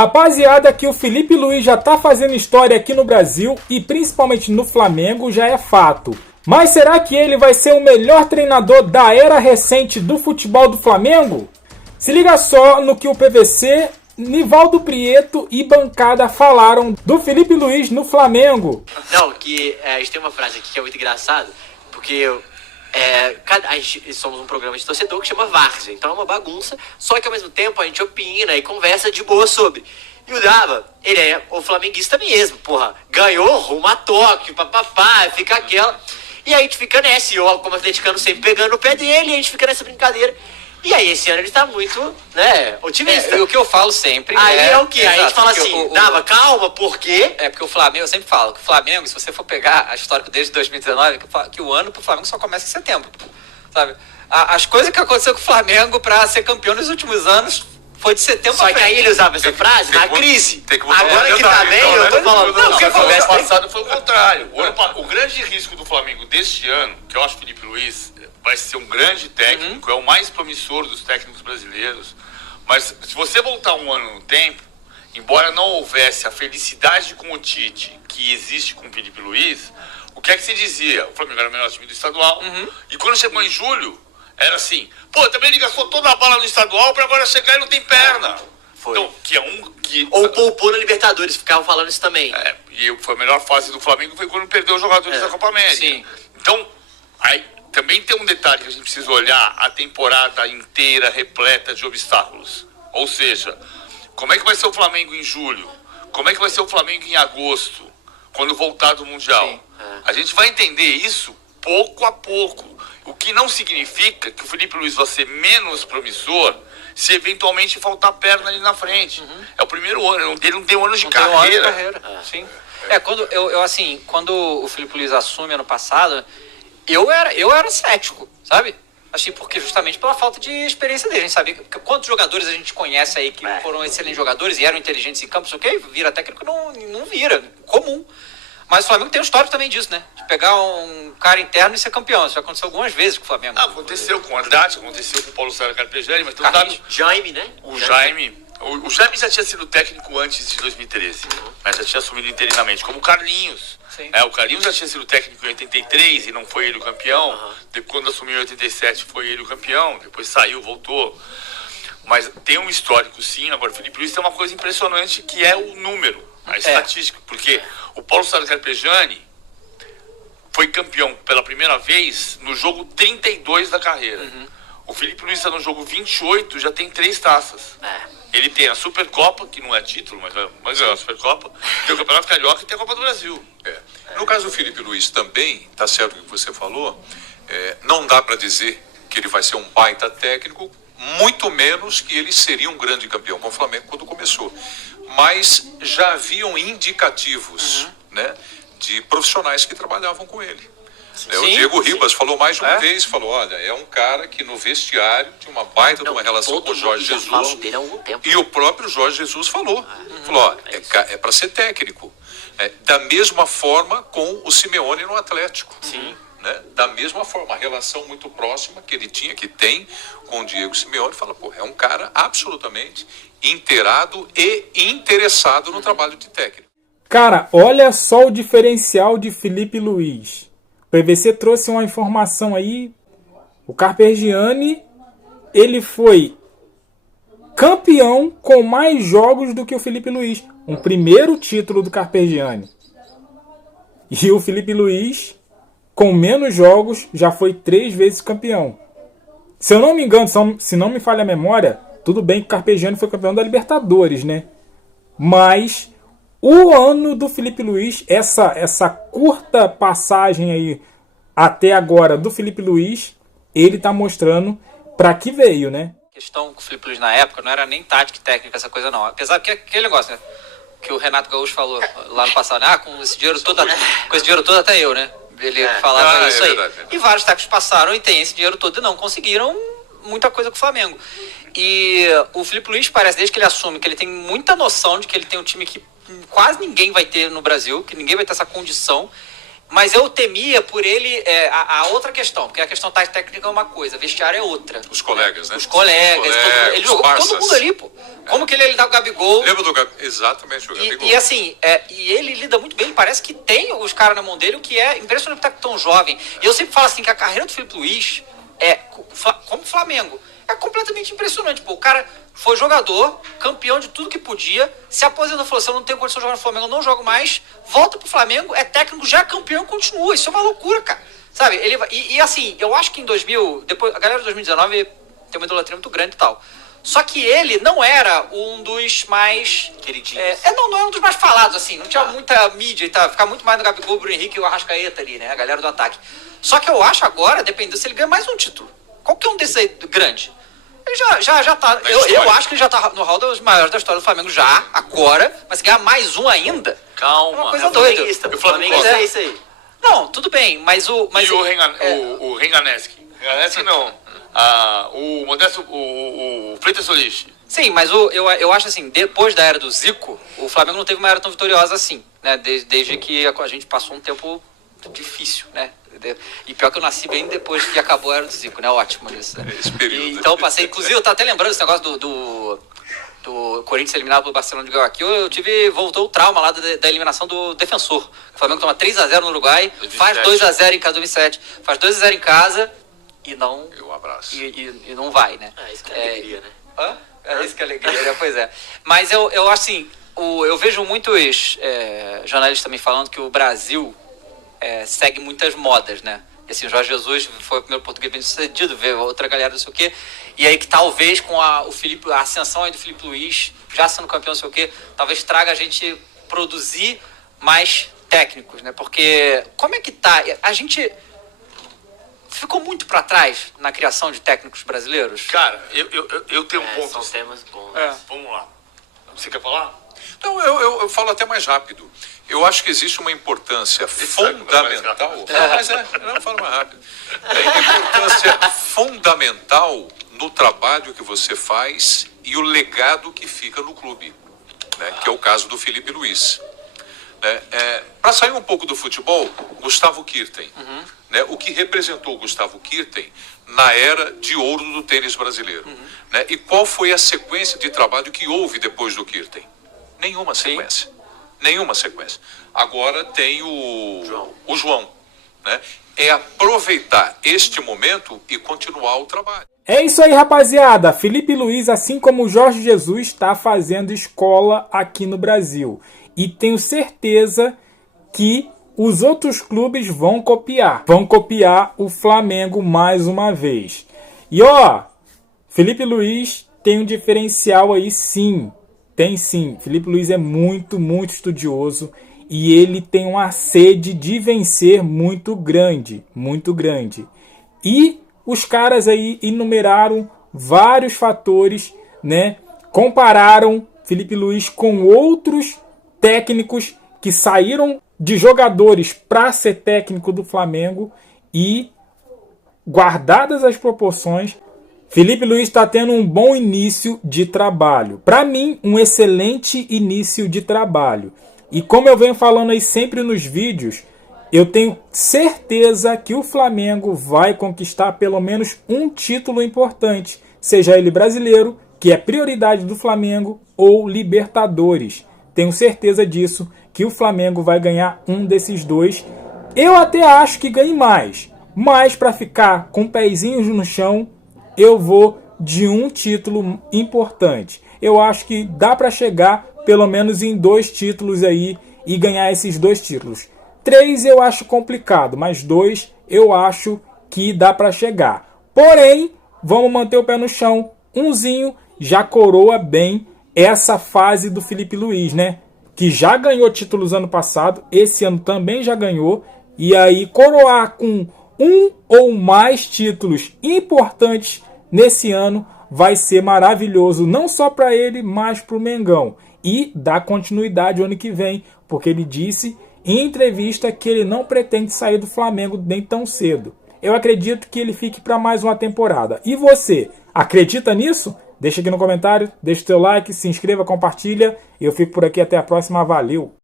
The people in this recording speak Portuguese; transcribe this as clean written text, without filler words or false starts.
Rapaziada, que o Felipe Luiz já tá fazendo história aqui no Brasil e principalmente no Flamengo já é fato. Mas será que ele vai ser o melhor treinador da era recente do futebol do Flamengo? Se liga só no que o PVC, Nivaldo Prieto e bancada falaram do Felipe Luiz no Flamengo. Não, que a gente tem uma frase aqui que é muito engraçada, porque a gente somos um programa de torcedor que chama Várzea, então é uma bagunça, só que ao mesmo tempo a gente opina e conversa de boa sobre. E o Dava, ele é o flamenguista mesmo, porra, ganhou rumo a Tóquio, papapá, fica aquela. E aí a gente fica nessa, e eu como atleticano sempre pegando o pé dele, e a gente fica nessa brincadeira. E aí esse ano ele tá muito, né, otimista. O que eu falo sempre aí é o quê? Aí a gente fala assim, Dava, calma, por quê? Porque o Flamengo, eu sempre falo que o Flamengo, se você for pegar a história desde 2019, que o ano pro Flamengo só começa em setembro, sabe? As coisas que aconteceu com o Flamengo pra ser campeão nos últimos anos foi de setembro pra frente. Só que aí ele usava essa frase na crise. Agora que tá bem, eu tô falando. Não, porque o ano passado foi o contrário. O grande risco do Flamengo deste ano, que eu acho que o Felipe Luiz vai ser um grande técnico, é o mais promissor dos técnicos brasileiros. Mas se você voltar um ano no tempo, embora não houvesse a felicidade com o Tite que existe com o Felipe Luiz, o que é que se dizia? O Flamengo era o melhor time do estadual. E quando chegou em julho, era assim, também ele gastou toda a bala no estadual pra agora chegar e não tem perna. Foi. Então, Ou poupou na Libertadores, ficavam falando isso também. E foi a melhor fase do Flamengo foi quando perdeu os jogadores da Copa América. Sim. Então, aí também tem um detalhe que a gente precisa olhar: a temporada inteira repleta de obstáculos. Ou seja, como é que vai ser o Flamengo em julho? Como é que vai ser o Flamengo em agosto, quando voltar do Mundial? Sim. A gente vai entender isso pouco a pouco. O que não significa que o Felipe Luiz vai ser menos promissor se eventualmente faltar perna ali na frente. É o primeiro ano, ele não tem um ano de carreira. Sim. Quando o Felipe Luiz assume ano passado, eu era cético, sabe? Assim, porque justamente pela falta de experiência dele. A gente sabia quantos jogadores a gente conhece aí que foram excelentes jogadores e eram inteligentes em campo, vira técnico, não vira, comum. Mas o Flamengo tem um histórico também disso, né? De pegar um cara interno e ser campeão. Isso já aconteceu algumas vezes com o Flamengo. Aconteceu com o Andrade, aconteceu com o Paulo César Carpegiani, mas Jaime, né? O Jaime já tinha sido técnico antes de 2013, mas já tinha assumido interinamente, como o Carlinhos. Sim. O Carlinhos já tinha sido técnico em 83 e não foi ele o campeão. Depois, quando assumiu em 87, foi ele o campeão. Depois saiu, voltou. Mas tem um histórico, sim. Agora, o Felipe Luiz tem uma coisa impressionante, que é o número, a estatística. Porque o Paulo César Carpegiani foi campeão pela primeira vez no jogo 32 da carreira. O Felipe Luiz está no jogo 28, já tem 3 taças. Ele tem a Supercopa, que não é título, mas é a Supercopa, tem o Campeonato Carioca e tem a Copa do Brasil. No caso do Felipe Luiz também, está certo o que você falou, não dá para dizer que ele vai ser um baita técnico, muito menos que ele seria um grande campeão com o Flamengo quando começou. Mas já haviam indicativos, né, de profissionais que trabalhavam com ele. O Diego Ribas falou mais de uma vez, falou, olha, é um cara que no vestiário tinha uma baita de uma relação com o Jorge Jesus. Dele há algum tempo. E o próprio Jorge Jesus falou, é para ser técnico. Da mesma forma com o Simeone no Atlético. Sim. Né? Da mesma forma, a relação muito próxima que ele tinha, que tem com o Diego Simeone, fala, é um cara absolutamente inteirado e interessado no trabalho de técnico. Cara, olha só o diferencial de Felipe Luiz. O PVC trouxe uma informação aí. O Carpegiani, ele foi campeão com mais jogos do que o Felipe Luiz. Um primeiro título do Carpegiani. E o Felipe Luiz, com menos jogos, já foi 3 vezes campeão. Se eu não me engano, se não me falha a memória, tudo bem que o Carpegiani foi campeão da Libertadores, né? Mas o ano do Felipe Luiz, essa curta passagem aí até agora do Felipe Luiz, ele tá mostrando pra que veio, né? A questão com o Felipe Luiz na época não era nem tática e técnica, essa coisa não. Apesar que aquele negócio, né, que o Renato Gaúcho falou lá no passado, com esse dinheiro todo até eu, né? Ele falava isso aí. Verdade. E vários técnicos passaram e tem esse dinheiro todo e não conseguiram muita coisa com o Flamengo. E o Felipe Luiz parece, desde que ele assume, que ele tem muita noção de que ele tem um time que quase ninguém vai ter no Brasil, que ninguém vai ter essa condição. Mas eu temia por ele a outra questão, porque a questão técnica é uma coisa, vestiário é outra. Os colegas, né? Os colegas, ele jogou com todo mundo ali, pô. Como que ele ia lidar com o Gabigol? Lembra do Gabigol? Exatamente, o Gabigol. E assim, e ele lida muito bem, ele parece que tem os caras na mão dele, o que é impressionante estar tão jovem. E eu sempre falo assim, que a carreira do Filipe Luís como Flamengo, é completamente impressionante, pô. O cara foi jogador, campeão de tudo que podia, se aposentou, falou, se eu não tenho condição de jogar no Flamengo, eu não jogo mais, volta pro Flamengo, é técnico, já é campeão e continua. Isso é uma loucura, cara. Sabe? E assim, eu acho que em 2000, depois, a galera de 2019 tem uma idolatria muito grande e tal. Só que ele não era um dos mais... Queridinhos. Não era um dos mais falados, assim. Não tinha muita mídia e tal. Ficava muito mais no Gabigol, Bruno Henrique e o Arrascaeta ali, né? A galera do ataque. Só que eu acho agora, dependendo se ele ganha mais um título. Qualquer um desses aí grande. Ele já tá... Eu acho que ele já tá no hall dos maiores da história do Flamengo já, agora. Mas se ganhar mais um ainda... Calma. É uma coisa doida. O Flamengo é isso aí. Não, tudo bem, mas o... E o Renganeschi? Renganeschi não. O Modesto, o Freitas Solis. Sim, mas eu acho assim, depois da era do Zico, o Flamengo não teve uma era tão vitoriosa assim, né? Desde que a gente passou um tempo difícil, né? E pior que eu nasci bem depois que acabou a era do Zico, né? Ótimo isso, né? Esse período. Então eu passei, inclusive eu tava até lembrando esse negócio do Corinthians eliminado pelo Barcelona de Guayaquil, voltou o trauma lá da eliminação do Defensor. O Flamengo toma 3-0 no Uruguai, 2007. Faz 2-0 em casa, 2007, faz 2-0 em casa e não... Eu abraço. E não vai, né? Isso que é alegria, né? É isso que é alegria, né? Pois é. Mas eu assim, eu vejo muitos jornalistas também falando que o Brasil segue muitas modas, né? E assim, o Jorge Jesus foi o primeiro português bem sucedido, ver outra galera, não sei o quê. E aí que talvez com a ascensão aí do Filipe Luís, já sendo campeão, não sei o quê, talvez traga a gente produzir mais técnicos, né? Porque como é que tá? A gente ficou muito para trás na criação de técnicos brasileiros. Cara, eu tenho um ponto. São temas bons. Vamos lá. Você quer falar? Não, eu falo até mais rápido. Eu acho que existe uma importância fundamental. Não, falo mais rápido. Uma importância fundamental no trabalho que você faz e o legado que fica no clube, né? Que é o caso do Filipe Luís. Para sair um pouco do futebol, Gustavo Kuerten. Né? O que representou o Gustavo Kuerten na era de ouro do tênis brasileiro. Né? E qual foi a sequência de trabalho que houve depois do Kuerten? Nenhuma sequência. Sim. Nenhuma sequência. Agora tem o João. Né? É aproveitar este momento e continuar o trabalho. É isso aí, rapaziada. Filipe Luís, assim como o Jorge Jesus, está fazendo escola aqui no Brasil. E tenho certeza que os outros clubes vão copiar. Vão copiar o Flamengo mais uma vez. E Filipe Luís tem um diferencial aí sim. Tem sim. Filipe Luís é muito, muito estudioso. E ele tem uma sede de vencer muito grande. Muito grande. E os caras aí enumeraram vários fatores, né? Compararam Filipe Luís com outros técnicos que saíram de jogadores para ser técnico do Flamengo e, guardadas as proporções, Filipe Luís está tendo um bom início de trabalho. Para mim, um excelente início de trabalho. E como eu venho falando aí sempre nos vídeos, eu tenho certeza que o Flamengo vai conquistar pelo menos um título importante, seja ele brasileiro, que é prioridade do Flamengo, ou Libertadores. Tenho certeza disso, que o Flamengo vai ganhar um desses dois. Eu até acho que ganhe mais, mas para ficar com pezinhos no chão, eu vou de um título importante. Eu acho que dá para chegar pelo menos em 2 títulos aí e ganhar esses 2 títulos. 3 eu acho complicado, mas 2 eu acho que dá para chegar. Porém, vamos manter o pé no chão. Umzinho já coroa bem essa fase do Filipe Luís, né? Que já ganhou títulos ano passado, esse ano também já ganhou. E aí coroar com um ou mais títulos importantes nesse ano vai ser maravilhoso, não só para ele, mas para o Mengão. E dar continuidade ano que vem, porque ele disse em entrevista que ele não pretende sair do Flamengo nem tão cedo. Eu acredito que ele fique para mais uma temporada. E você, acredita nisso? Deixa aqui no comentário, deixa o seu like, se inscreva, compartilha. Eu fico por aqui, até a próxima, valeu!